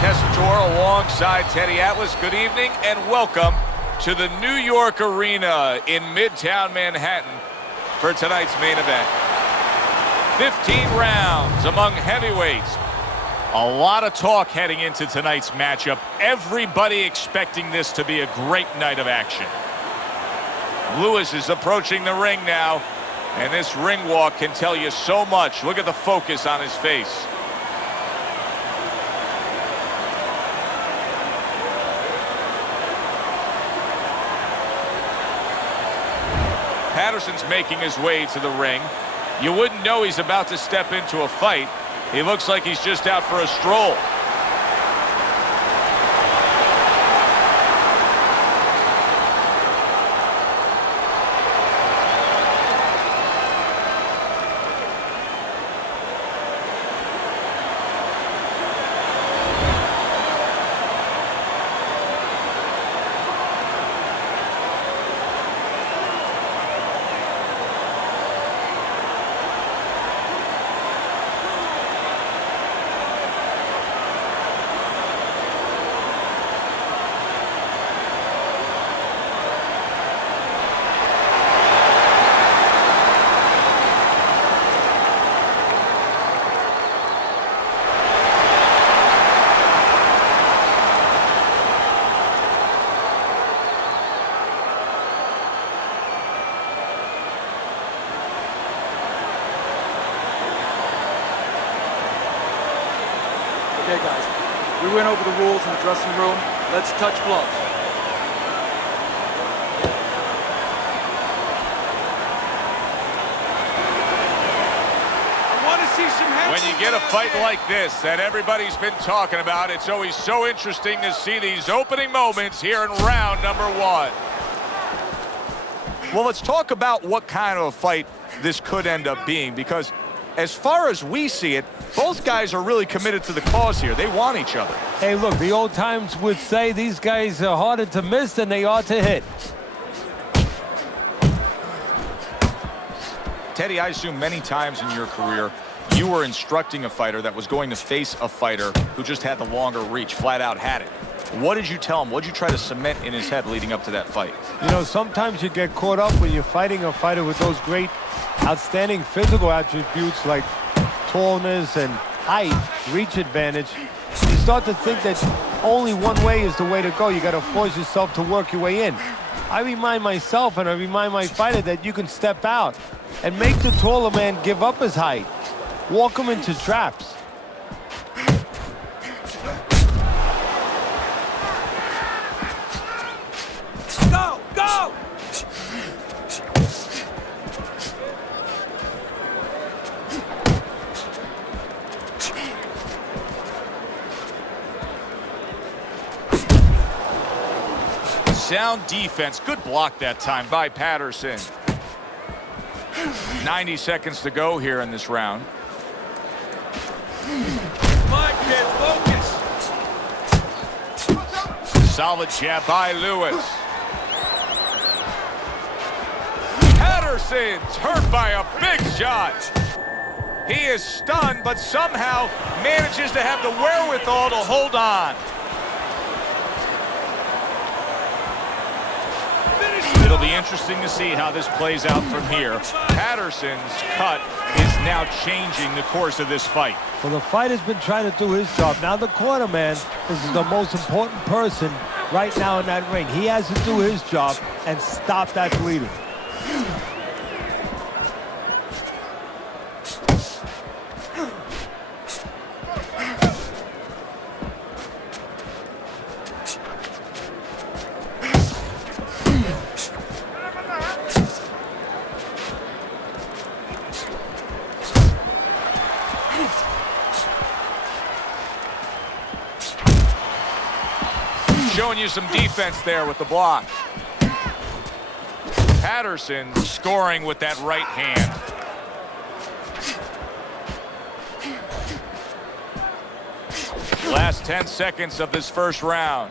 Tessitore alongside Teddy Atlas. Good evening and welcome to the New York Arena in Midtown Manhattan for tonight's main event. 15 rounds among heavyweights. A lot of talk heading into tonight's matchup. Everybody expecting this to be a great night of action. Lewis is approaching the ring now, and this ring walk can tell you so much. Look at the focus on his face. Patterson's making his way to the ring. You wouldn't know he's about to step into a fight. He looks like he's just out for a stroll. Okay, guys, we went over the rules in the dressing room. Let's touch gloves. I want to see some head. When you get a fight like this that everybody's been talking about, it's always so interesting to see these opening moments here in round number one. Well, let's talk about what kind of a fight this could end up being, because as far as we see it, both guys are really committed to the cause here. They want each other. Hey, look, the old times would say these guys are harder to miss than they are to hit. Teddy, I assume many times in your career, you were instructing a fighter that was going to face a fighter who just had the longer reach, flat out had it. What did you tell him? What did you try to cement in his head leading up to that fight? You know, sometimes you get caught up when you're fighting a fighter with those great, outstanding physical attributes like tallness and height, reach advantage. You start to think that only one way is the way to go. You got to force yourself to work your way in. I remind myself and I remind my fighter that you can step out and make the taller man give up his height. Walk him into traps. Go! Go! Sound defense. Good block that time by Patterson. 90 seconds to go here in this round. Come on, kid, focus. Solid jab by Lewis. Patterson's hurt by a big shot. He is stunned, but somehow manages to have the wherewithal to hold on. It'll be interesting to see how this plays out from here. Patterson's cut is now changing the course of this fight. Well, the fighter's been trying to do his job. Now the cornerman is the most important person right now in that ring. He has to do his job and stop that bleeding. Showing you some defense there with the block. Patterson scoring with that right hand. Last 10 seconds of this first round.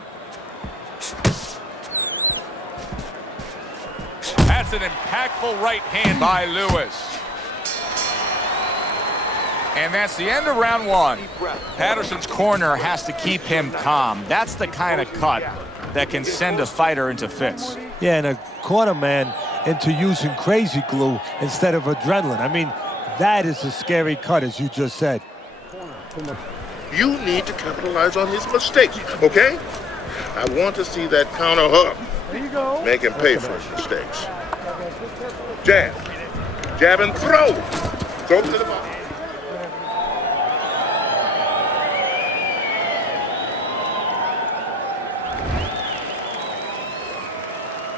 That's an impactful right hand by Lewis. And that's the end of round one. Patterson's corner has to keep him calm. That's the kind of cut that can send a fighter into fits. Yeah, and a corner man into using crazy glue instead of adrenaline. I mean, that is a scary cut, as you just said. You need to capitalize on his mistakes, okay? I want to see that counter hook. There you go. Make him pay for his mistakes. Jab. Jab and throw. Throw to the bottom.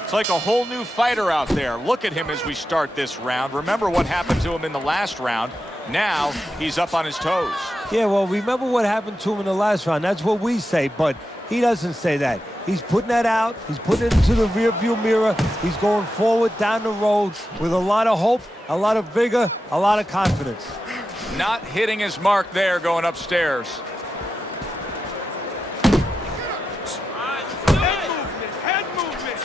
It's like a whole new fighter out there. Look at him as we start this round. Remember what happened to him in the last round. Now he's up on his toes. Yeah, well, remember what happened to him in the last round. That's what we say, but he doesn't say that. He's putting that out. He's putting it into the rearview mirror. He's going forward down the road with a lot of hope, a lot of vigor, a lot of confidence. Not hitting his mark there going upstairs. Head movement.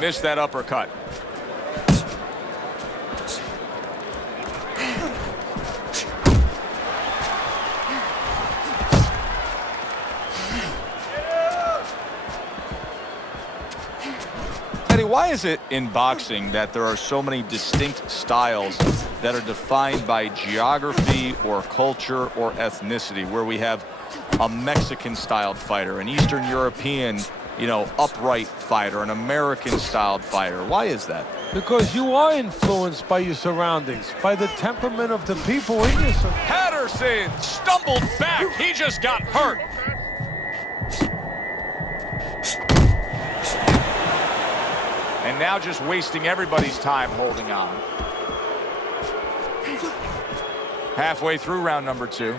Missed that uppercut. Teddy, why is it in boxing that there are so many distinct styles that are defined by geography or culture or ethnicity, where we have a Mexican-styled fighter, an Eastern European, upright fighter, an American-styled fighter? Why is that? Because you are influenced by your surroundings, by the temperament of the people in your surroundings. Patterson stumbled back. He just got hurt. And now just wasting everybody's time holding on. Halfway through round number 2.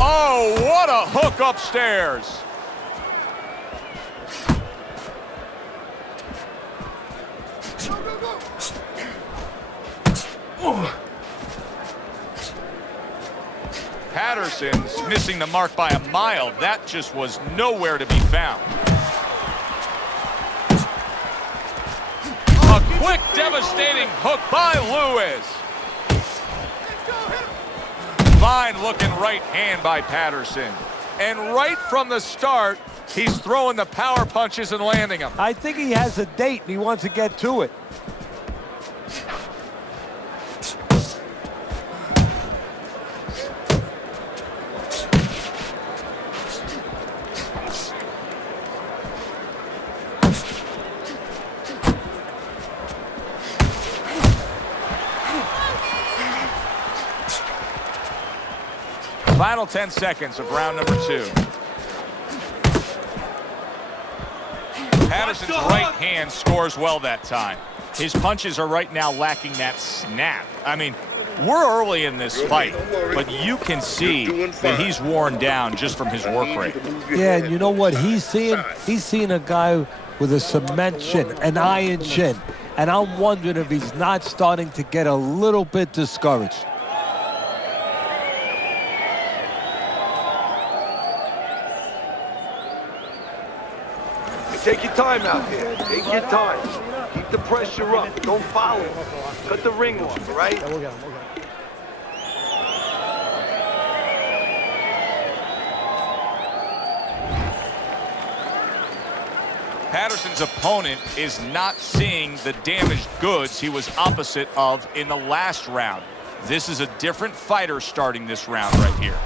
Oh, what a hook upstairs. Patterson's missing the mark by a mile. That just was nowhere to be found. A quick, devastating hook by Lewis. Fine looking right hand by Patterson. And right from the start, he's throwing the power punches and landing them. I think he has a date and he wants to get to it. Final 10 seconds of round number 2. Patterson's right hand scores well that time. His punches are right now lacking that snap. I mean, we're early in this fight, but you can see that he's worn down just from his work rate. Yeah, and you know what he's seeing? He's seeing a guy with a cement chin, an iron chin. And I'm wondering if he's not starting to get a little bit discouraged. Take your time out there. Take your time. Keep the pressure up. Don't foul him. Cut the ring off, right? Patterson's opponent is not seeing the damaged goods he was opposite of in the last round. This is a different fighter starting this round right here.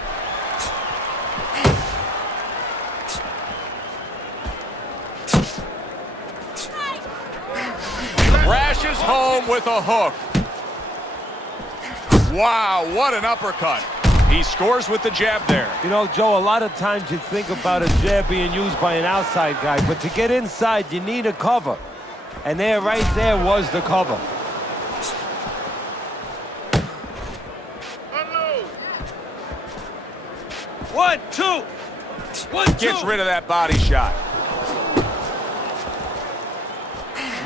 Crashes home with a hook. Wow, what an uppercut. He scores with the jab there. You know, Joe, a lot of times you think about a jab being used by an outside guy, but to get inside, you need a cover. And there, right there, was the cover. 1, 2. 1, 2. Gets rid of that body shot.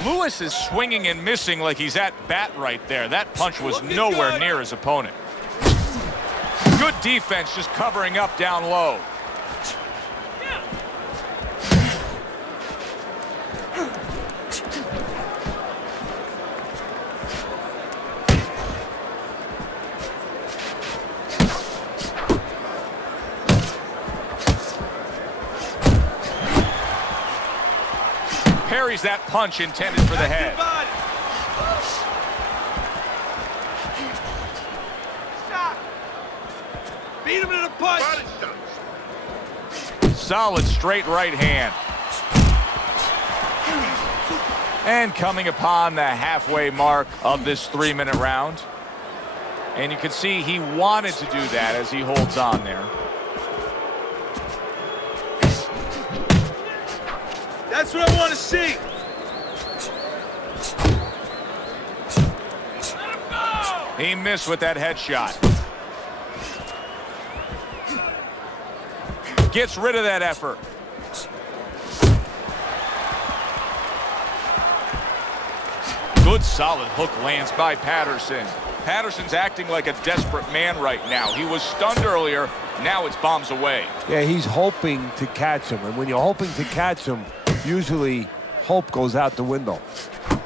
Lewis is swinging and missing like he's at bat right there. That punch was nowhere near his opponent. Good defense, just covering up down low. Parries that punch intended for the head. Stop. Beat him in a punch. Solid straight right hand. And coming upon the halfway mark of this 3-minute round. And you can see he wanted to do that as he holds on there. That's what I want to see. He missed with that headshot. Gets rid of that effort. Good solid hook lands by Patterson. Patterson's acting like a desperate man right now. He was stunned earlier. Now it's bombs away. Yeah, he's hoping to catch him. And when you're hoping to catch him, usually hope goes out the window. Hey,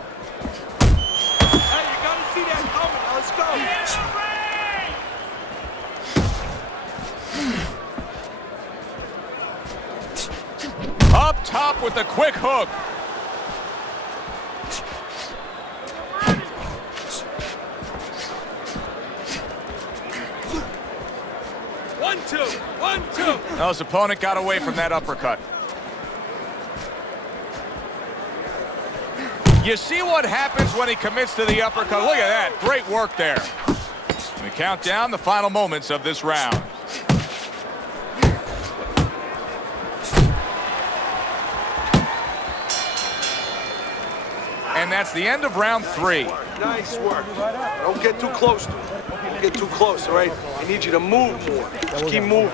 you got to see that coming. Now let's go. Up top with the quick hook. One, two. Now his opponent got away from that uppercut. You see what happens when he commits to the uppercut. Look at that. Great work there. We count down the final moments of this round. And that's the end of round 3. Nice work. Don't get too close to him. Don't get too close, all right? I need you to move more. Just keep moving.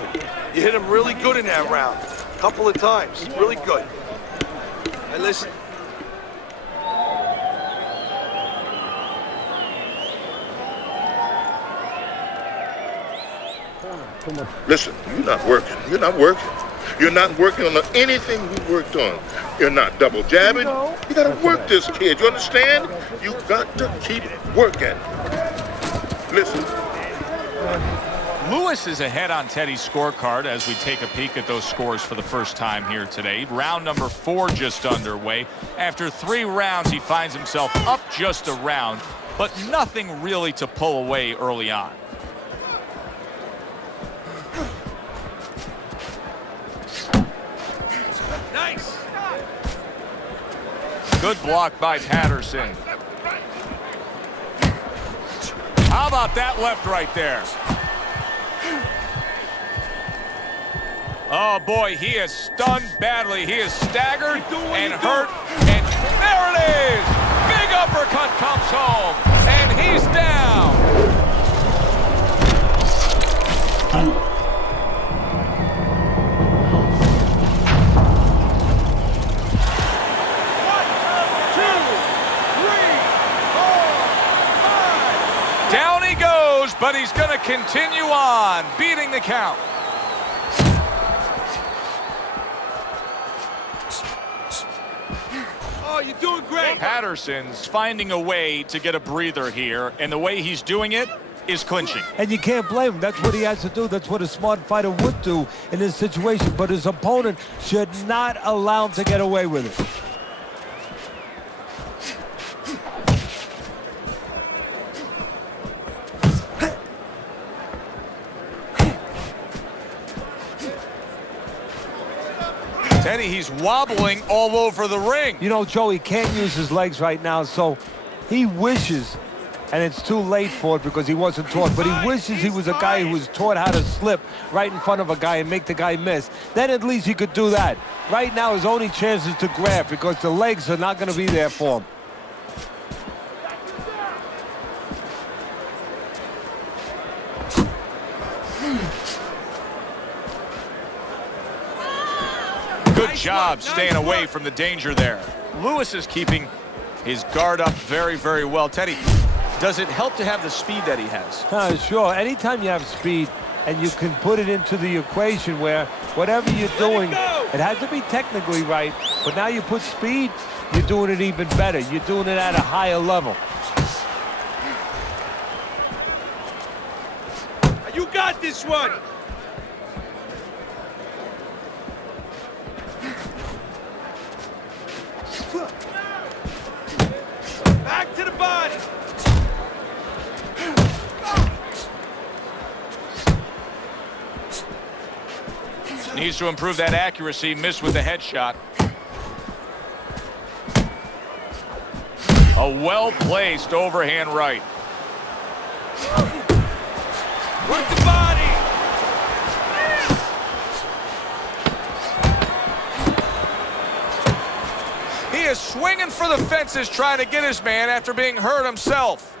You hit him really good in that round. A couple of times. Really good. Hey, listen. Listen, you're not working. You're not working. You're not working on anything we worked on. You're not double jabbing. You gotta work this kid. You understand? You got to keep working. Listen. Lewis is ahead on Teddy's scorecard as we take a peek at those scores for the first time here today. Round number 4 just underway. After 3 rounds, he finds himself up just a round, but nothing really to pull away early on. Nice. Good block by Patterson. How about that left right there? Oh boy, he is stunned badly. He is staggered and hurt. And there it is! Big uppercut comes home. And he's down. Down he goes, but he's going to continue on, beating the count. Oh, you're doing great. Patterson's finding a way to get a breather here, and the way he's doing it is clinching. And you can't blame him. That's what he has to do. That's what a smart fighter would do in this situation. But his opponent should not allow him to get away with it. Teddy, he's wobbling all over the ring. You know, Joe, he can't use his legs right now, so he wishes, and it's too late for it because he wasn't taught, but he wishes he was a guy who was taught how to slip right in front of a guy and make the guy miss. Then at least he could do that. Right now, his only chance is to grab because the legs are not going to be there for him. job staying away from the danger there. Lewis is keeping his guard up very, very well. Teddy, does it help to have the speed that he has? Sure. Anytime you have speed and you can put it into the equation where whatever you're doing, it has to be technically right, but now you put speed, you're doing it even better. You're doing it at a higher level. You got this one. Back to the body. Needs to improve that accuracy. Missed with the headshot. A well-placed overhand right. Work the body. He is swinging for the fences, trying to get his man after being hurt himself.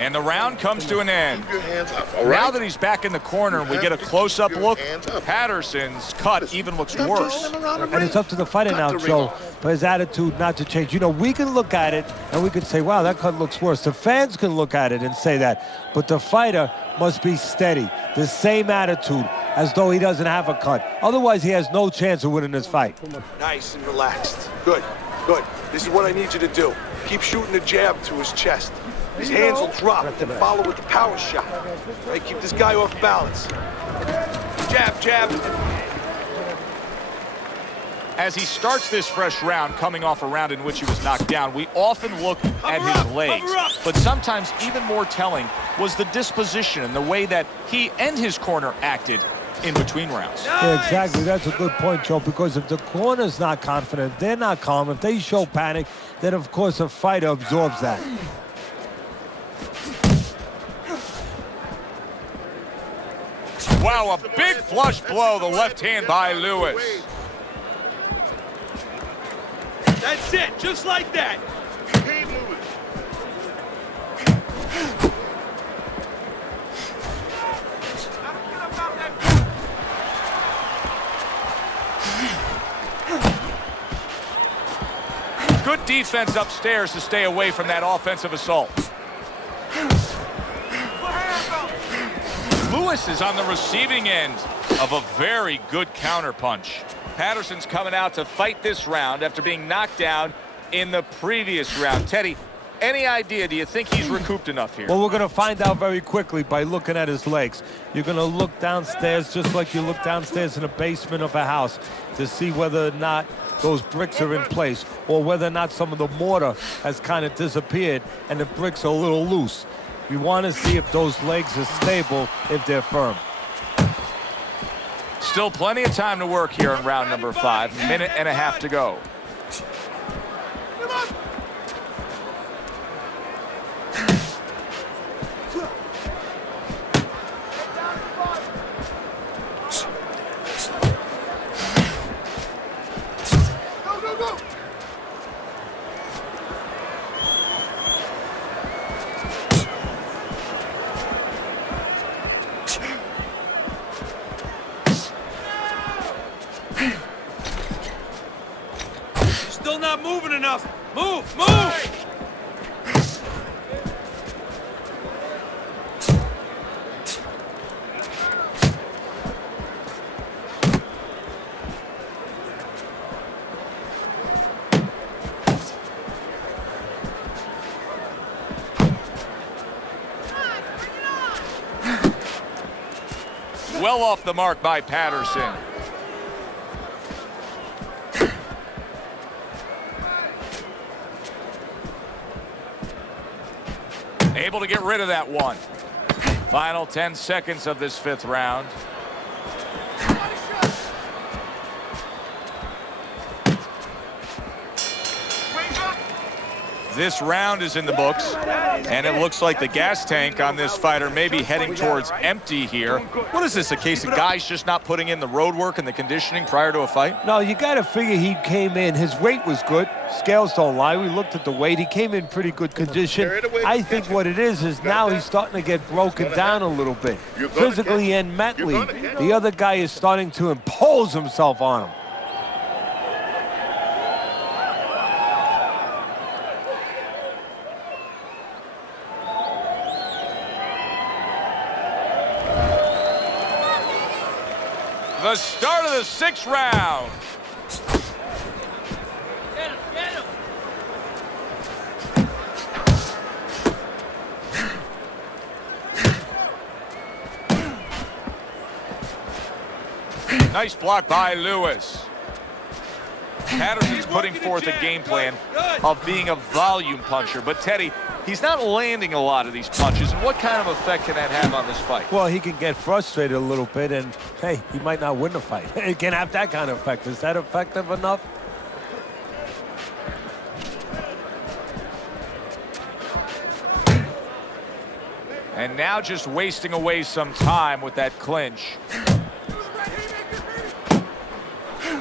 And the round comes to an end. Keep your hands up, all right? Now that he's back in the corner and we get a close-up look, Patterson's cut even looks worse. And it's up to the fighter now, Joe, for his attitude not to change. You know, we can look at it and we can say, wow, that cut looks worse. The fans can look at it and say that. But the fighter must be steady, the same attitude, as though he doesn't have a cut. Otherwise, he has no chance of winning this fight. Nice and relaxed. Good, good. This is what I need you to do. Keep shooting the jab to his chest. His hands will drop, then follow with the power shot. Right, keep this guy off balance. Jab, jab. As he starts this fresh round, coming off a round in which he was knocked down, we often look at his legs. But sometimes even more telling was the disposition and the way that he and his corner acted in between rounds. Yeah, exactly. That's a good point, Joe, because if the corner's not confident, they're not calm, if they show panic, then of course a fighter absorbs that. Wow, a big flush blow, the left hand by Lewis. That's it, just like that. Keep moving. Good defense upstairs to stay away from that offensive assault. Lewis is on the receiving end of a very good counterpunch. Patterson's coming out to fight this round after being knocked down in the previous round. Teddy, any idea? Do you think he's recouped enough here? Well, we're going to find out very quickly by looking at his legs. You're going to look downstairs just like you look downstairs in the basement of a house to see whether or not those bricks are in place or whether or not some of the mortar has kind of disappeared and the bricks are a little loose. We want to see if those legs are stable, if they're firm. Still plenty of time to work here in round number 5. Minute and a half to go. Still not moving enough. Move, move! Well off the mark by Patterson. Able to get rid of that one. Final 10 seconds of this 5th round. This round is in the books, and it looks like the gas tank on this fighter may be heading towards empty here. What is this, a case of guys just not putting in the road work and the conditioning prior to a fight? No, you got to figure he came in. His weight was good. Scales don't lie. We looked at the weight. He came in pretty good condition. I think what it is now he's starting to get broken down a little bit, physically and mentally. The other guy is starting to impose himself on him. The start of the 6th round. Get him, get him. Nice block by Lewis. Patterson's putting forth a game plan of being a volume puncher, but Teddy, he's not landing a lot of these punches, and what kind of effect can that have on this fight? Well, he can get frustrated a little bit, and, hey, he might not win the fight. It can have that kind of effect. Is that effective enough? And now just wasting away some time with that clinch.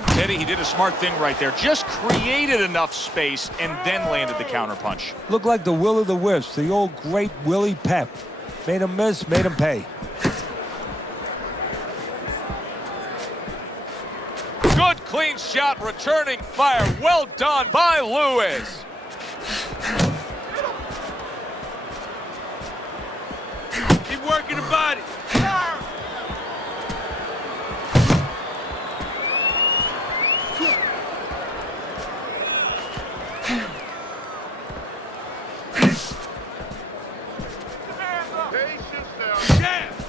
Teddy, he did a smart thing right there. Just created enough space and then landed the counterpunch. Looked like the will of the wisps, the old great Willie Pep. Made him miss, made him pay. Good clean shot, returning fire. Well done by Lewis. Keep working the body.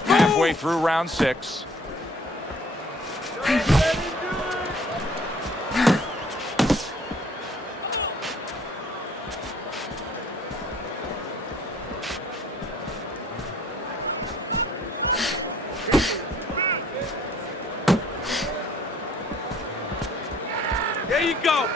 Halfway through round 6. There you go.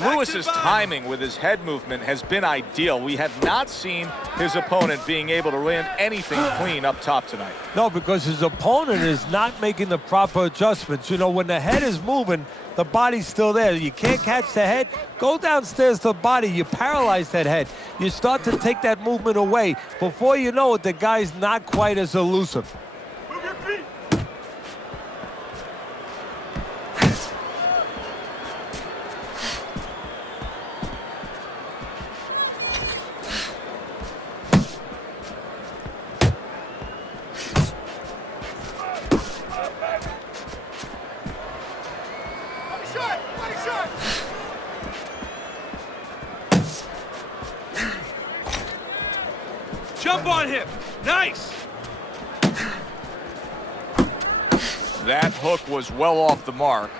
Lewis's timing with his head movement has been ideal. We have not seen his opponent being able to land anything clean up top tonight. No, because his opponent is not making the proper adjustments. You know, when the head is moving, the body's still there. You can't catch the head. Go downstairs to the body. You paralyze that head. You start to take that movement away. Before you know it, the guy's not quite as elusive. Jump on him. Nice. That hook was well off the mark.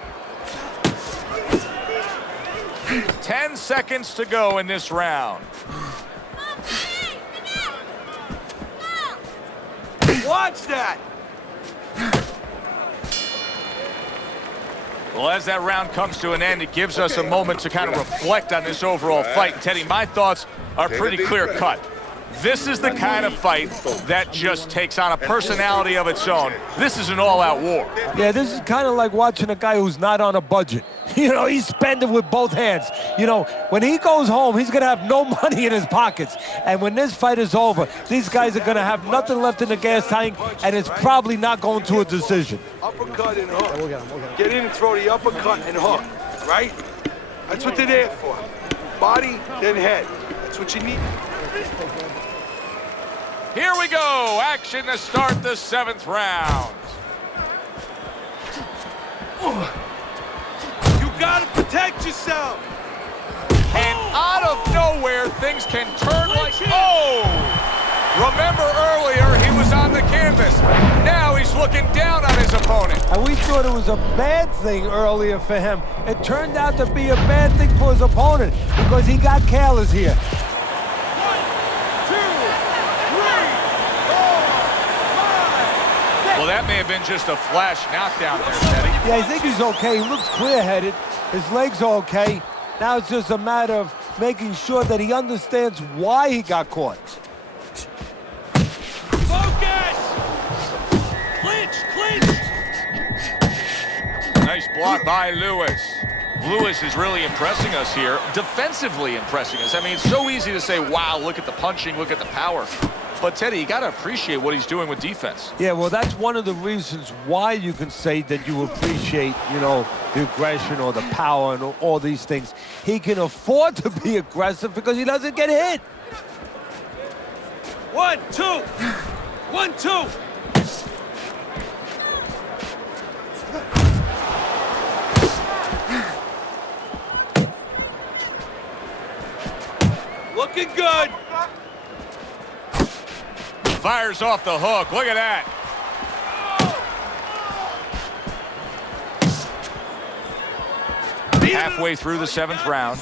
10 seconds to go in this round. Watch that. Well, as that round comes to an end, it gives us a moment to kind of reflect on this overall fight. Teddy, my thoughts are pretty clear-cut. This is the kind of fight that just takes on a personality of its own. This is an all-out war. Yeah, this is kind of like watching a guy who's not on a budget. You know, he's spending with both hands. You know, when he goes home, he's going to have no money in his pockets. And when this fight is over, these guys are going to have nothing left in the gas tank, and it's probably not going to a decision. Uppercut and hook. Get in and throw the uppercut and hook, right? That's what they're there for. Body, then head. That's what you need. Here we go. Action to start the 7th round. You gotta protect yourself. And out of nowhere, things can turn like, oh! Remember earlier, he was on the canvas. Now he's looking down on his opponent. And we thought it was a bad thing earlier for him. It turned out to be a bad thing for his opponent because he got careless here. Well, that may have been just a flash knockdown there, Teddy. Yeah, I think he's okay. He looks clear-headed. His legs are okay. Now it's just a matter of making sure that he understands why he got caught. Focus! Clinch, clinch! Nice block by Lewis. Lewis is really impressing us here, defensively impressing us. I mean, it's so easy to say, wow, look at the punching, look at the power. But, Teddy, you got to appreciate what he's doing with defense. Yeah, well, that's one of the reasons why you can say that you appreciate, you know, the aggression or the power and all these things. He can afford to be aggressive because he doesn't get hit. 1, 2. 1, 2. Looking good. Fires off the hook. Look at that. Halfway through the 7th round.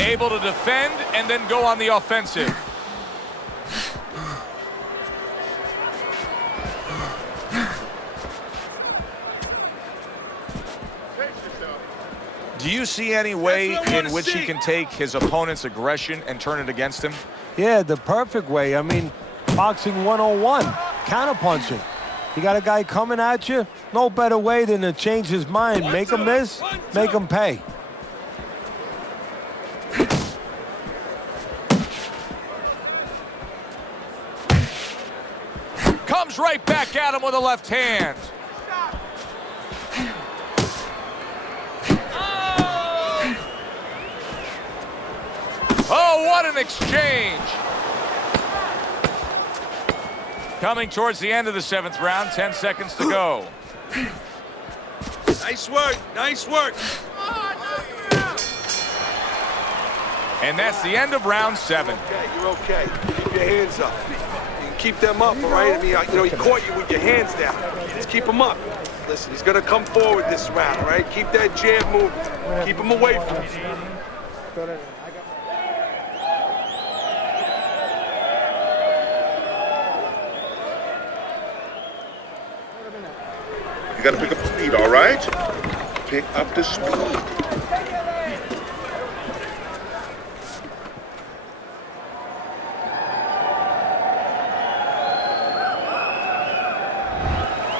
Able to defend and then go on the offensive. Do you see any way in which he can take his opponent's aggression and turn it against him? Yeah, the perfect way. I mean, boxing 101, counterpunching. You got a guy coming at you, no better way than to change his mind. Make him miss, make him pay. Comes right back at him with a left hand. Oh, what an exchange. Coming towards the end of the 7th round, 10 seconds to go. Nice work, nice work. And that's the end of round 7. Okay, you're okay. Keep your hands up. You can keep them up, all right? I mean, you know, he caught you with your hands down. Just keep them up. Listen, he's going to come forward this round, all right? Keep that jab moving. Keep him away from you. You got to pick up the speed, all right? Pick up the speed.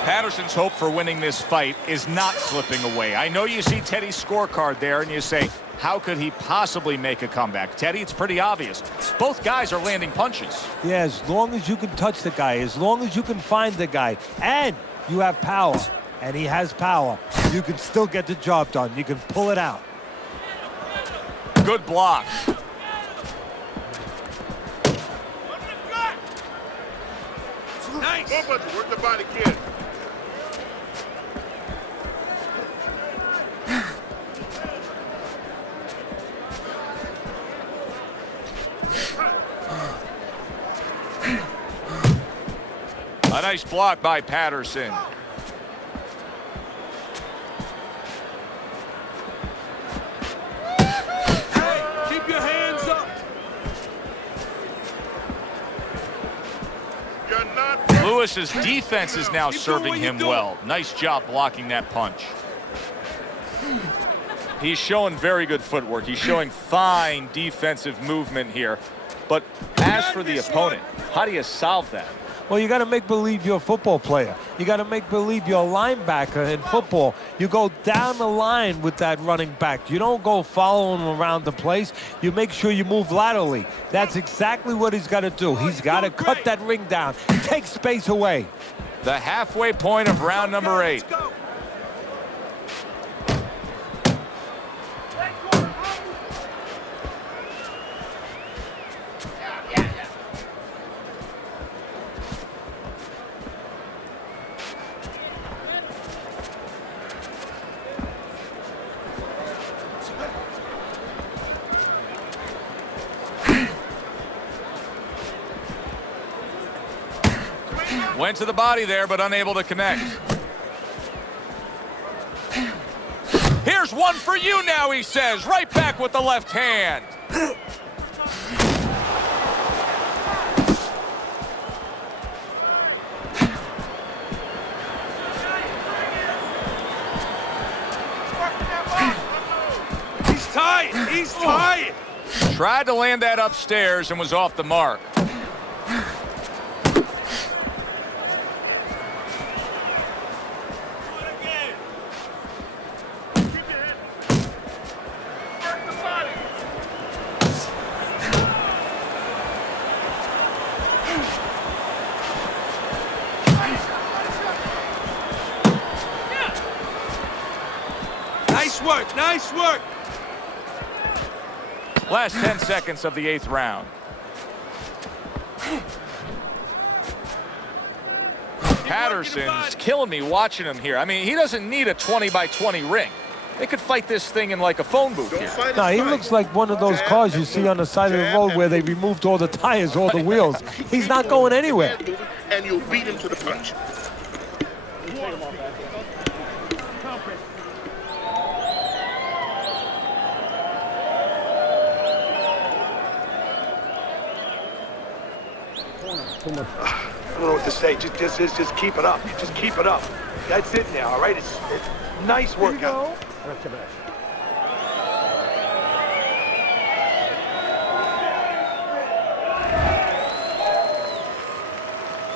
Patterson's hope for winning this fight is not slipping away. I know you see Teddy's scorecard there and you say, how could he possibly make a comeback? Teddy, it's pretty obvious. Both guys are landing punches. Yeah, as long as you can touch the guy, as long as you can find the guy, and you have power, and he has power, you can still get the job done. You can pull it out. Good block. Nice. Work the body, kid. A nice block by Patterson. Hey, keep your hands up. You're not. Lewis's defense is now serving him well. Nice job blocking that punch. He's showing very good footwork. He's showing fine defensive movement here. But as for the opponent, how do you solve that? Well, you got to make believe you're a football player. You got to make believe you're a linebacker in football. You go down the line with that running back. You don't go following him around the place. You make sure you move laterally. That's exactly what he's got to do. He's got to cut that ring down, take space away. The halfway point of round number 8. Went to the body there, but unable to connect. Here's one for you now, he says. Right back with the left hand. He's tight. He's tight. Tried to land that upstairs and was off the mark. Nice work. Nice work. Last 10 seconds of the 8th round. Patterson's killing me watching him here. I mean, he doesn't need a 20-by-20 ring. They could fight this thing in like a phone booth here. No, he looks like one of those cars you see on the side of the road where they removed all the tires, all the wheels. He's not going anywhere. And you'll beat him to the punch. I don't know what to say. Just keep it up. Just keep it up. That's it now, all right? It's nice workout.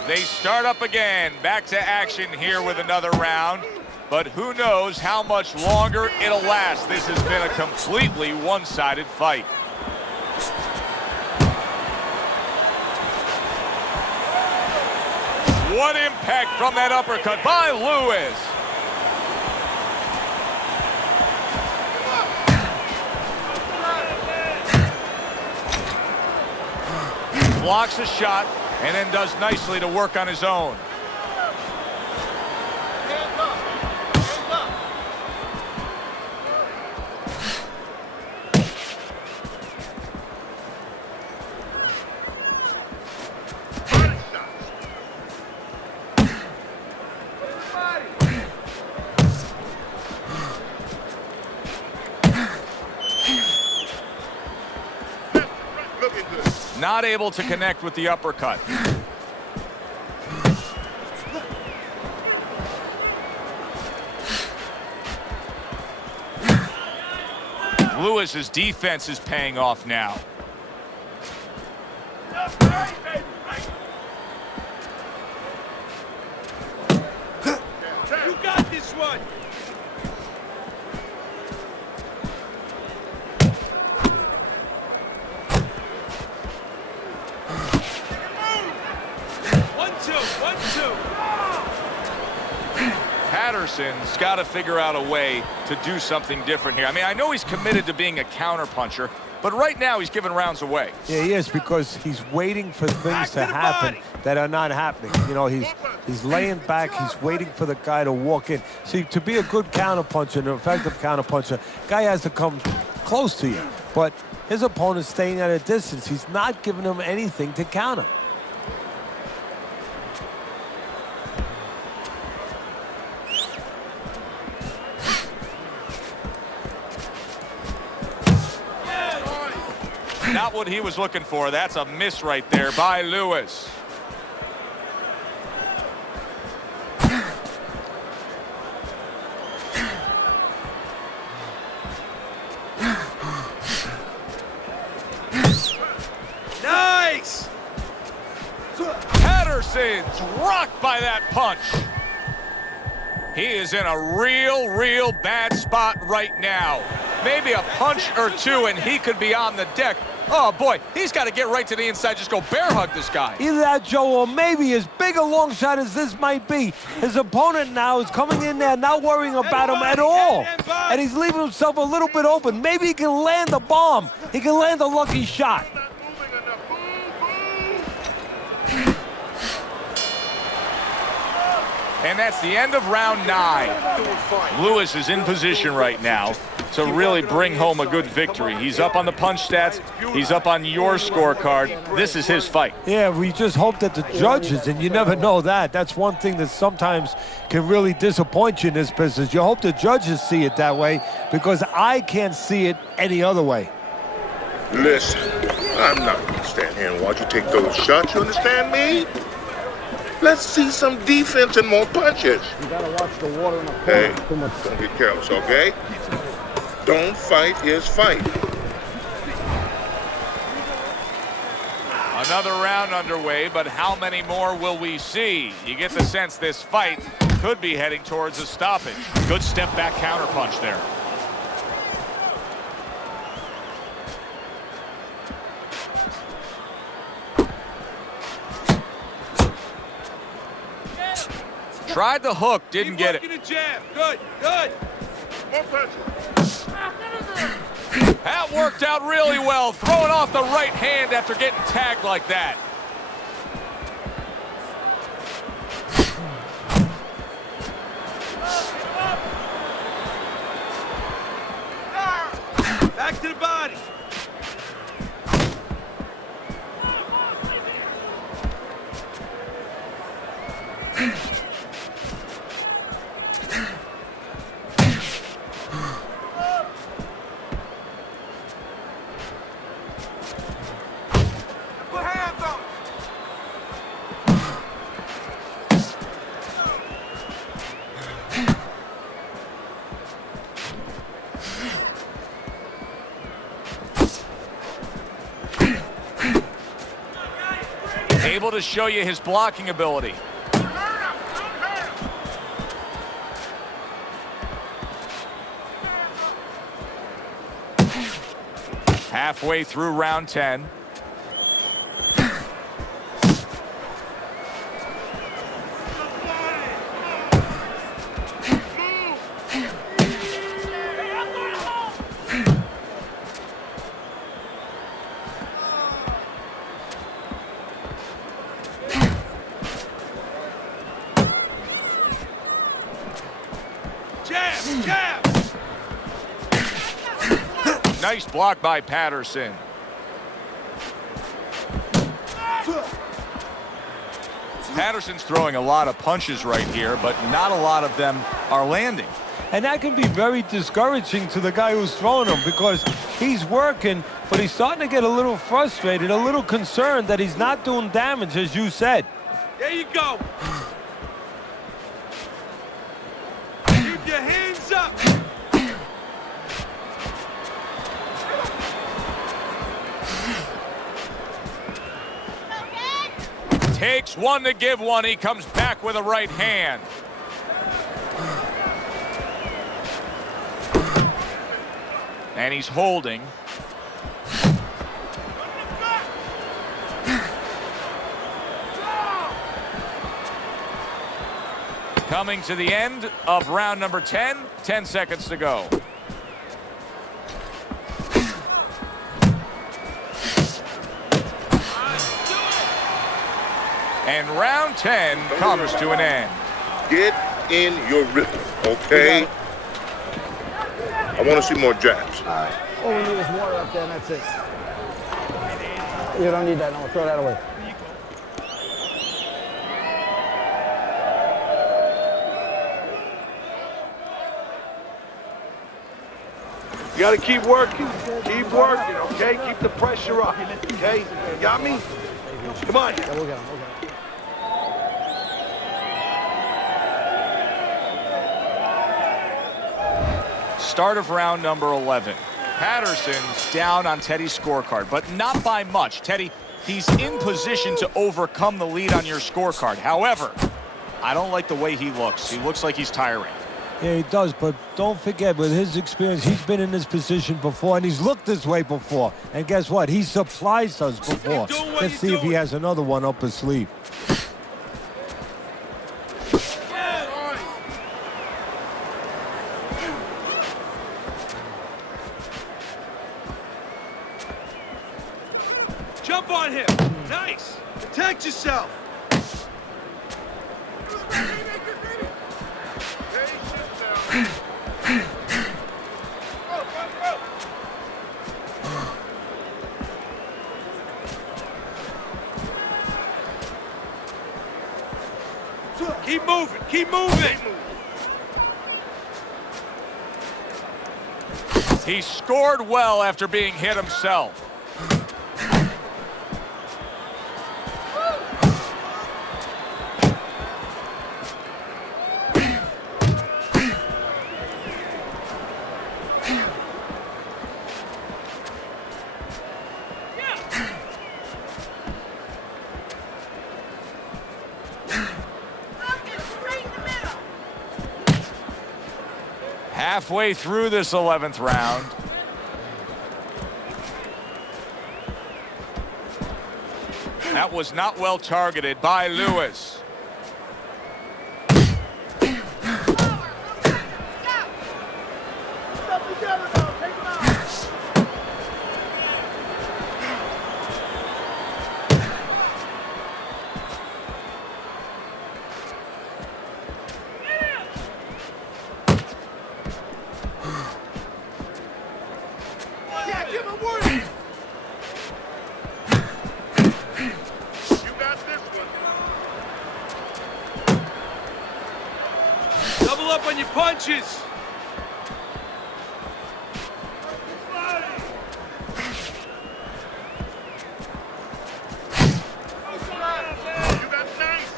They start up again. Back to action here with another round. But who knows how much longer it'll last. This has been a completely one-sided fight. What impact from that uppercut by Lewis. Blocks a shot and then does nicely to work on his own. Not able to connect with the uppercut. Lewis's defense is paying off now. You got this one. Patterson's got to figure out a way to do something different here. I mean, I know he's committed to being a counterpuncher, but right now he's giving rounds away. Yeah, he is, because he's waiting for things to happen that are not happening. You know, he's laying back, he's waiting for the guy to walk in. See, to be a good counterpuncher, an effective counterpuncher, guy has to come close to you. But his opponent's staying at a distance. He's not giving him anything to counter. Not what he was looking for. That's a miss right there by Lewis. Nice! Patterson's rocked by that punch. He is in a real bad spot right now. Maybe a punch or two and he could be on the deck. Oh, boy, he's got to get right to the inside, just go bear hug this guy. Either that, Joe, or maybe as big a long shot as this might be, his opponent now is coming in there not worrying about him at all. And he's leaving himself a little bit open. Maybe he can land a bomb. He can land a lucky shot. And that's the end of round 9. Doing fine. Lewis is in position right now to really bring home a good victory. He's up on the punch stats. He's up on your scorecard. This is his fight. Yeah, we just hope that the judges, and you never know that. That's one thing that sometimes can really disappoint you in this business. You hope the judges see it that way, because I can't see it any other way. Listen, I'm not going to stand here and watch you take those shots. You understand me? Let's see some defense and more punches. You gotta watch the water in the Hey, pond. Too much. don't get careless, okay? Don't fight is fight. Another round underway, but how many more will we see? You get the sense this fight could be heading towards a stoppage. Good step back counter punch there. Tried the hook, didn't get it. Keep working the jab. Good, good. More punches. That worked out really well, throwing off the right hand after getting tagged like that. Back to the body. Put hands on. Able to show you his blocking ability. Halfway through round 10. Jab, jab. Nice block by Patterson. Patterson's throwing a lot of punches right here, but not a lot of them are landing. And that can be very discouraging to the guy who's throwing them, because he's working, but he's starting to get a little frustrated, a little concerned that he's not doing damage, as you said. There you go. Keep your hands up. Takes one to give one. He comes back with a right hand. And he's holding. Coming to the end of round number 10. 10 seconds to go. And round 10 comes to an end. Get in your rhythm, okay? I want to see more jabs. All right. All we need is water up there, and that's it. You don't need that. No, throw that away. You gotta keep working. Keep working, okay? Keep the pressure up, okay? You got me? Come on. Yeah, we'll get him. We'll get him. Start of round number 11. Patterson's down on Teddy's scorecard, but not by much. Teddy, he's in position to overcome the lead on your scorecard. However, I don't like the way he looks. He looks like he's tiring. Yeah, he does, but don't forget, with his experience, he's been in this position before, and he's looked this way before. And guess what? He surprised us before. doing what Let's he's see if he doing. has another one up his sleeve. Jump on him. Nice. Protect yourself. Keep moving, keep moving. He scored well after being hit himself. Halfway through this 11th round. That was not well targeted by Lewis. Double up on your punches. You got nice.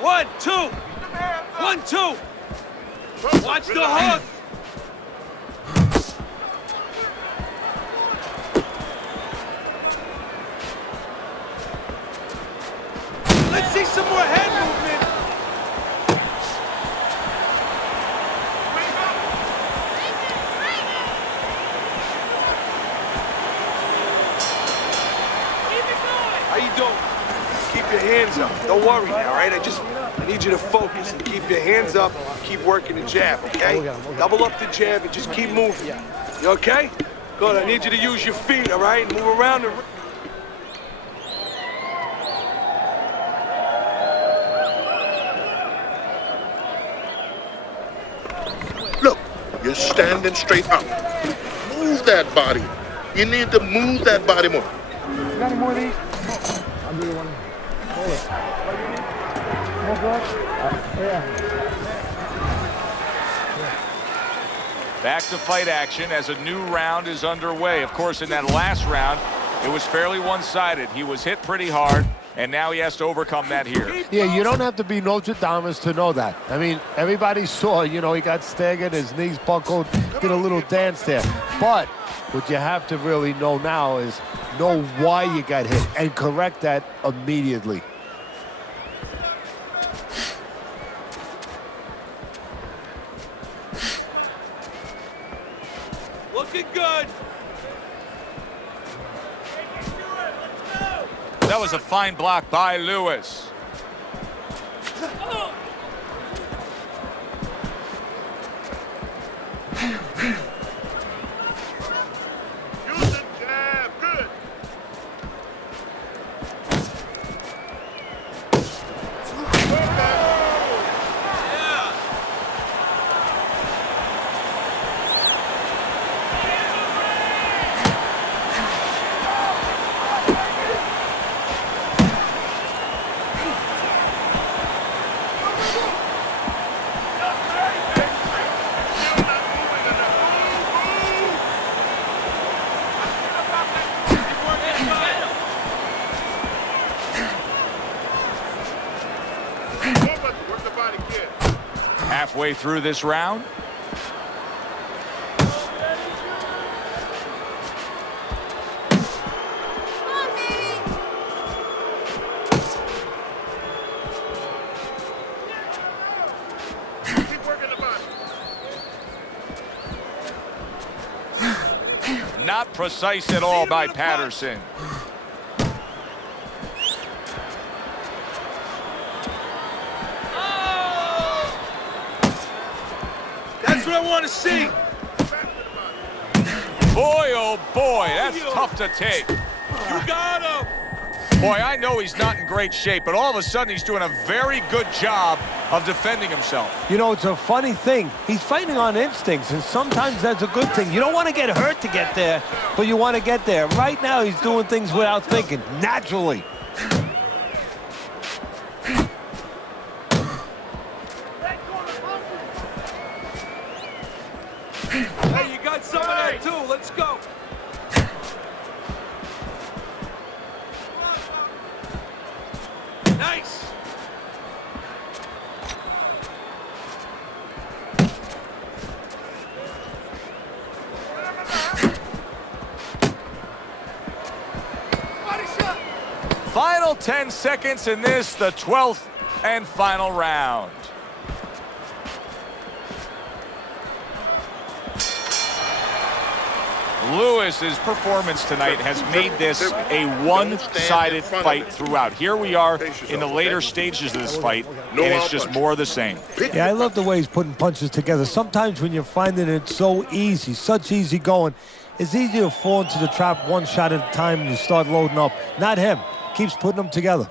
One, two. 1, 2. Watch the hook. Let's see some more head movement. How you doing? Keep your hands up. Don't worry now, all right? I need you to focus and keep your hands up. Keep working the jab, okay? Double up the jab and just keep moving. You okay? Good. I need you to use your feet, all right? Move around and... Look, you're standing straight up. Move that body. You need to move that body more. You got any more of these? I'll give you one. Hold it. More blood? Yeah. Back to fight action as a new round is underway. Of course, in that last round, it was fairly one-sided. He was hit pretty hard, and now he has to overcome that here. Yeah, you don't have to be Nostradamus to know that. I mean, everybody saw, you know, he got staggered, his knees buckled, did a little dance there. But what you have to really know now is know why you got hit and correct that immediately. Looking good. That was a fine block by Lewis. Use the jab. Good. Work the body, kid. Halfway through this round. Keep working the body. Not precise at all by Patterson. That's what I want to see. Back to the body. Boy, oh boy, that's tough to take. You got him! Boy, I know he's not in great shape, but all of a sudden he's doing a very good job of defending himself. You know, it's a funny thing. He's fighting on instincts, and sometimes that's a good thing. You don't want to get hurt to get there, but you want to get there. Right now, he's doing things without thinking, naturally. Hey, you got some of that too. Let's go. Nice. Final 10 seconds in this, the 12th and final round. Lewis's performance tonight has made this a one-sided fight throughout. Here we are in the later stages of this fight, and it's just more of the same. Yeah, I love the way he's putting punches together. Sometimes when you're finding it so easy, such easy going, it's easy to fall into the trap one shot at a time and you start loading up. Not him. Keeps putting them together.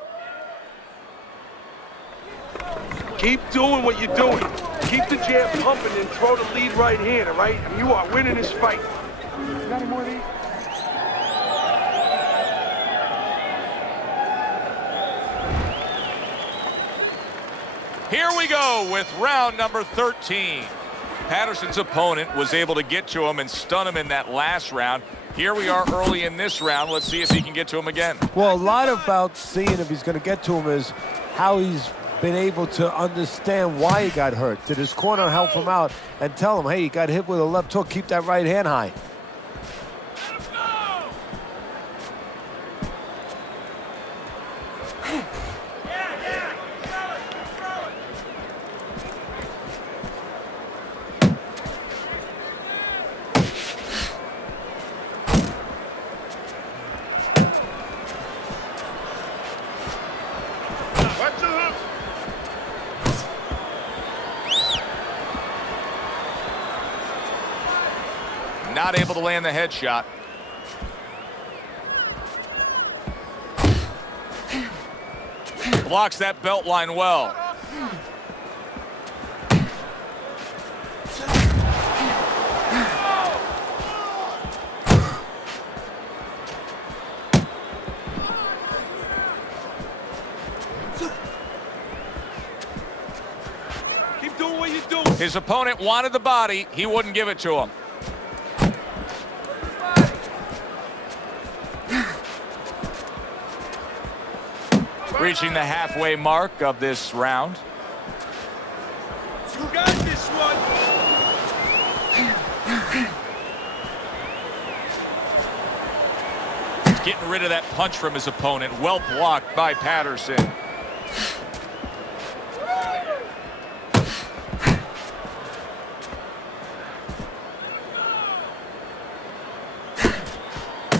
Keep doing what you're doing. Keep the jab pumping and throw the lead right hand, all right? And you are winning this fight. Got any more of these? Here we go with round number 13. Patterson's opponent was able to get to him and stun him in that last round. Here we are early in this round. Let's see if he can get to him again. Well, a lot about seeing if he's going to get to him is how he's been able to understand why he got hurt. Did his corner help him out and tell him, hey, you got hit with a left hook, keep that right hand high. Not able to land the headshot. Blocks that belt line well. Keep doing what you're doing. His opponent wanted the body. He wouldn't give it to him. Reaching the halfway mark of this round. You got this one. He's getting rid of that punch from his opponent. Well blocked by Patterson.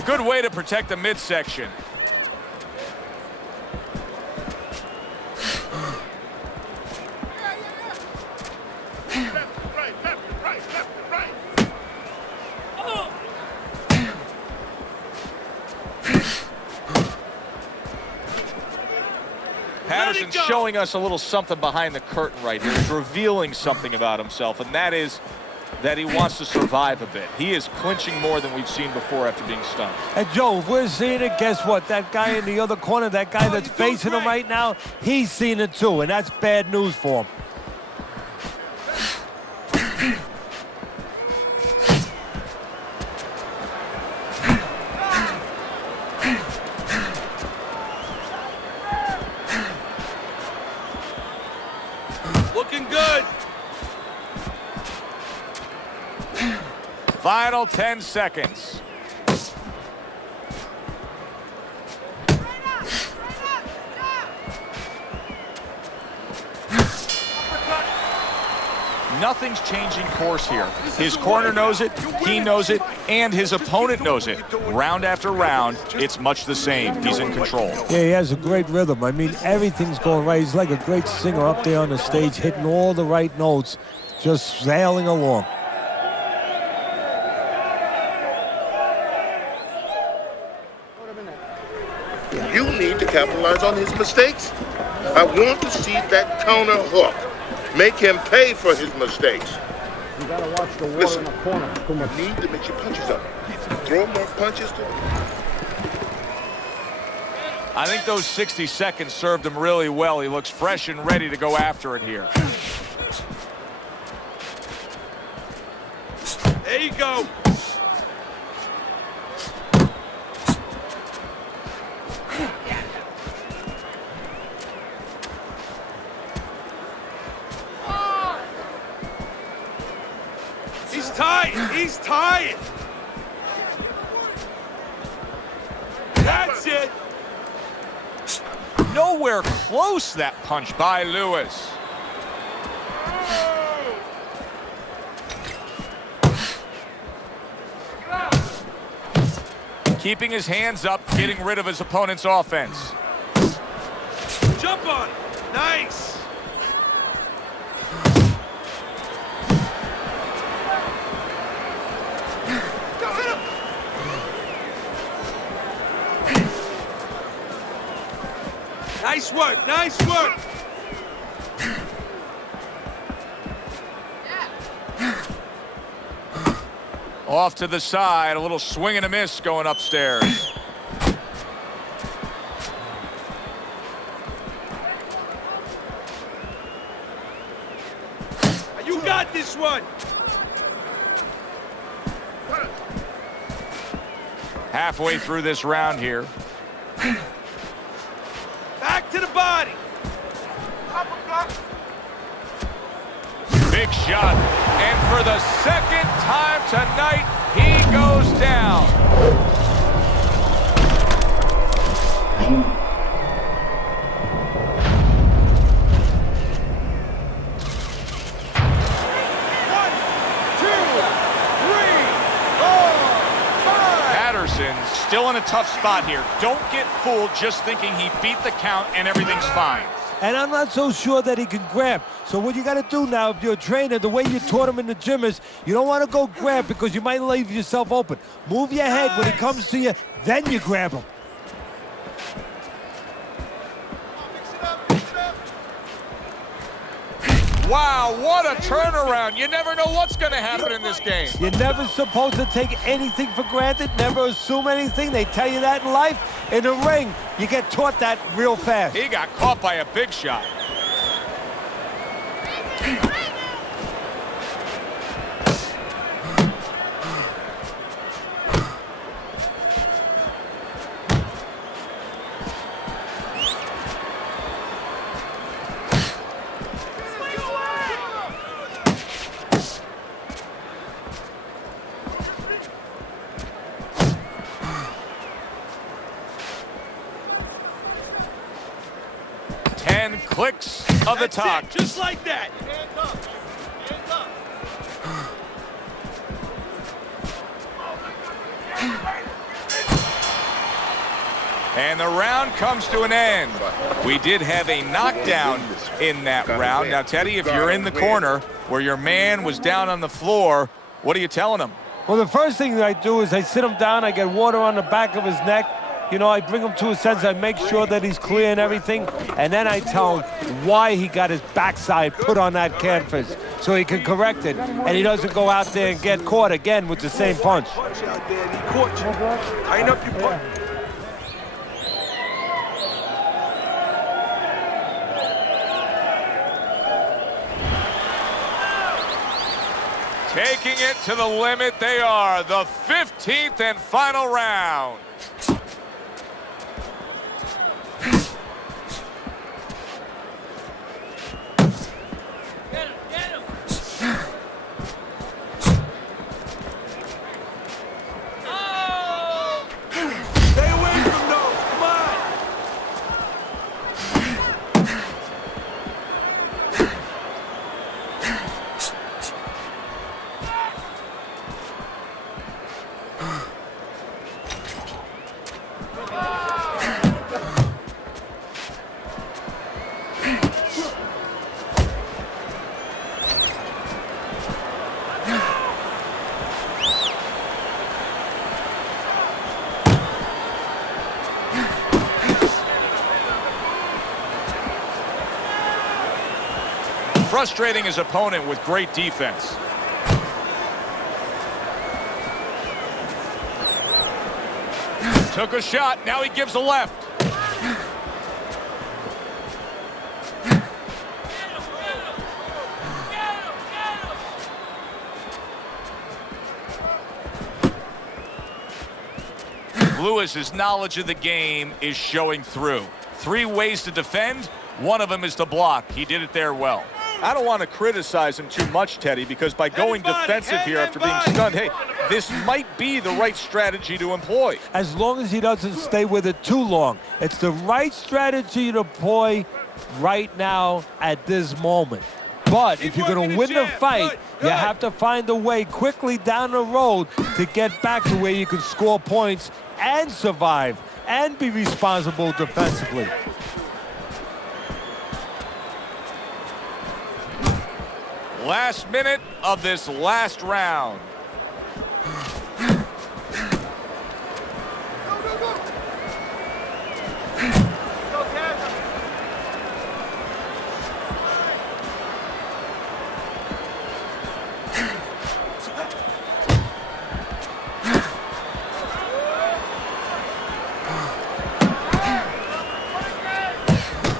Good way to protect the midsection. Patterson's showing us a little something behind the curtain right here. He's revealing something about himself, and that is that he wants to survive a bit. He is clinching more than we've seen before after being stunned. And Joe, if we're seeing it, guess what? That guy in the other corner, that guy that's facing him right now, he's seen it too, and that's bad news for him. Looking good. Final 10 seconds. Nothing's changing course here. His corner knows it, he knows it, and his opponent knows it. Round after round, it's much the same. He's in control. Yeah, he has a great rhythm. I mean, everything's going right. He's like a great singer up there on the stage, hitting all the right notes, just sailing along. You need to capitalize on his mistakes. I want to see that counter hook. Make him pay for his mistakes. You gotta watch the water Listen, in the corner. Too much. you need to mix your punches up. Throw more punches to I think those 60 seconds served him really well. He looks fresh and ready to go after it here. There you go. He's tired. He's tired. That's it. Nowhere close, that punch by Lewis. Keeping his hands up, getting rid of his opponent's offense. Jump on it. Nice. Nice work. Nice work. Off to the side, a little swing and a miss going upstairs. You got this one. Halfway through this round here. Back to the body. Big shot. And for the second time tonight, he goes down. Patterson's still in a tough spot here. Don't get fooled just thinking he beat the count and everything's fine. And I'm not so sure that he can grab. So what you got to do now, if you're a trainer, the way you taught him in the gym is you don't want to go grab because you might leave yourself open. Move your head when he comes to you, then you grab him. Wow, what a turnaround. You never know what's going to happen in this game. You're never supposed to take anything for granted, never assume anything. They tell you that in life. In the ring, you get taught that real fast. He got caught by a big shot. Clicks of the top. Just like that. Hands up. Hands up. And the round comes to an end. We did have a knockdown in that round. Now, Teddy, if you're in the corner where your man was down on the floor, what are you telling him? Well, the first thing that I do is I sit him down, I get water on the back of his neck. You know, I bring him to a sense, I make sure that he's clear and everything, and then I tell him why he got his backside put on that canvas so he can correct it, and he doesn't go out there and get caught again with the same punch. Punch out there, and he caught you. Tighten up your punch. Taking it to the limit, they are the 15th and final round. Stay away from those. Come on. frustrating his opponent with great defense. Took a shot. Now he gives a left. Lewis's knowledge of the game is showing through. 3 ways to defend. One of them is to block. He did it there well. I don't want to criticize him too much, Teddy, because by going defensive here after being stunned, hey, this might be the right strategy to employ. As long as he doesn't stay with it too long. It's the right strategy to employ right now at this moment. But if you're going to win the fight, you have to find a way quickly down the road to get back to where you can score points and survive and be responsible defensively. Last minute of this last round.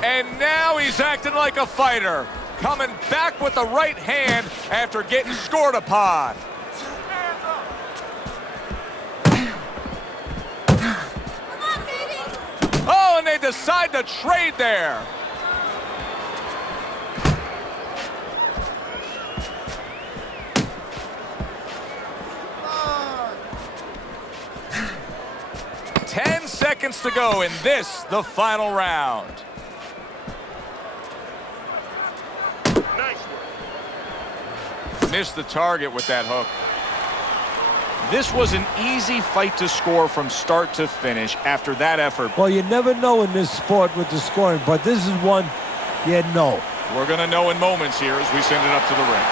And now he's acting like a fighter. Coming back with the right hand after getting scored upon. Oh, and they decide to trade there. Ten seconds to go in this, the final round. Missed the target with that hook. This was an easy fight to score from start to finish after that effort. Well, you never know in this sport with the scoring, but this is one you know. We're going to know in moments here as we send it up to the ring.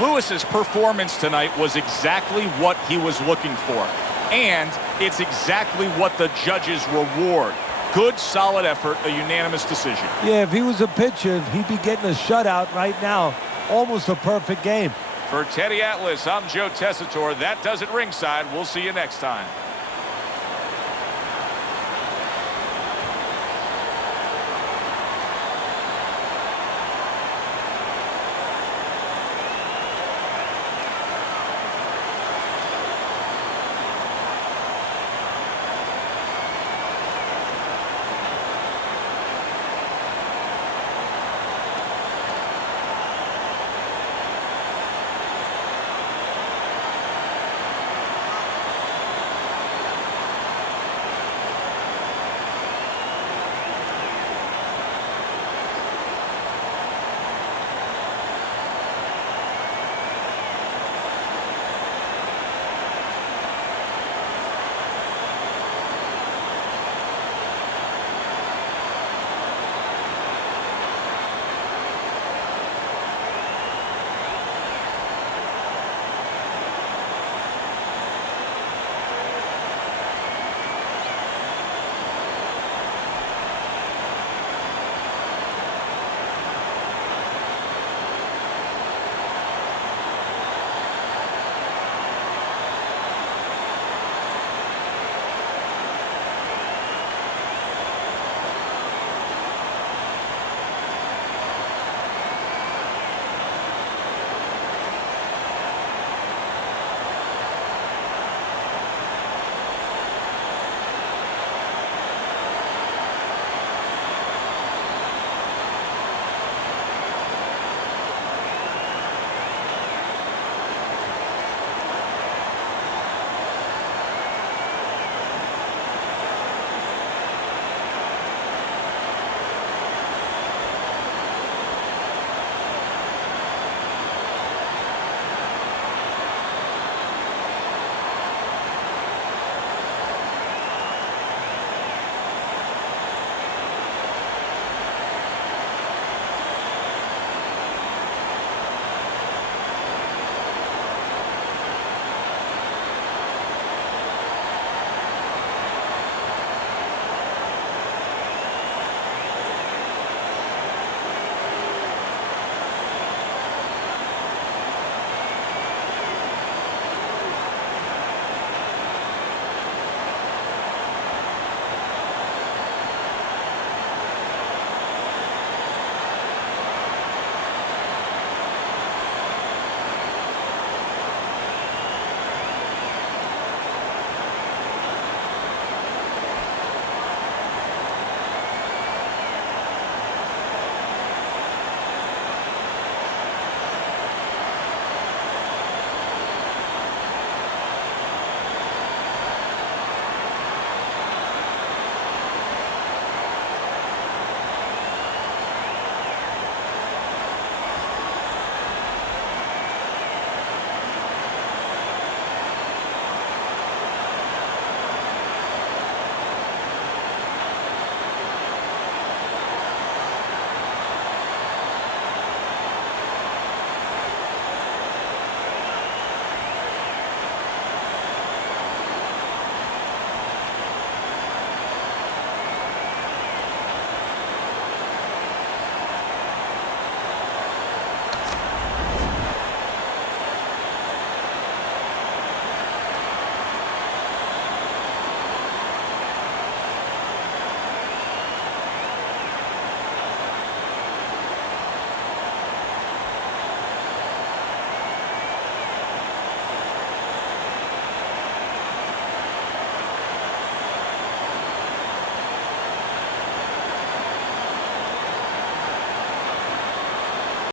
Lewis's performance tonight was exactly what he was looking for. And it's exactly what the judges reward. Good, solid effort, a unanimous decision. Yeah, if he was a pitcher, he'd be getting a shutout right now. Almost a perfect game. For Teddy Atlas, I'm Joe Tessitore. That does it ringside. We'll see you next time.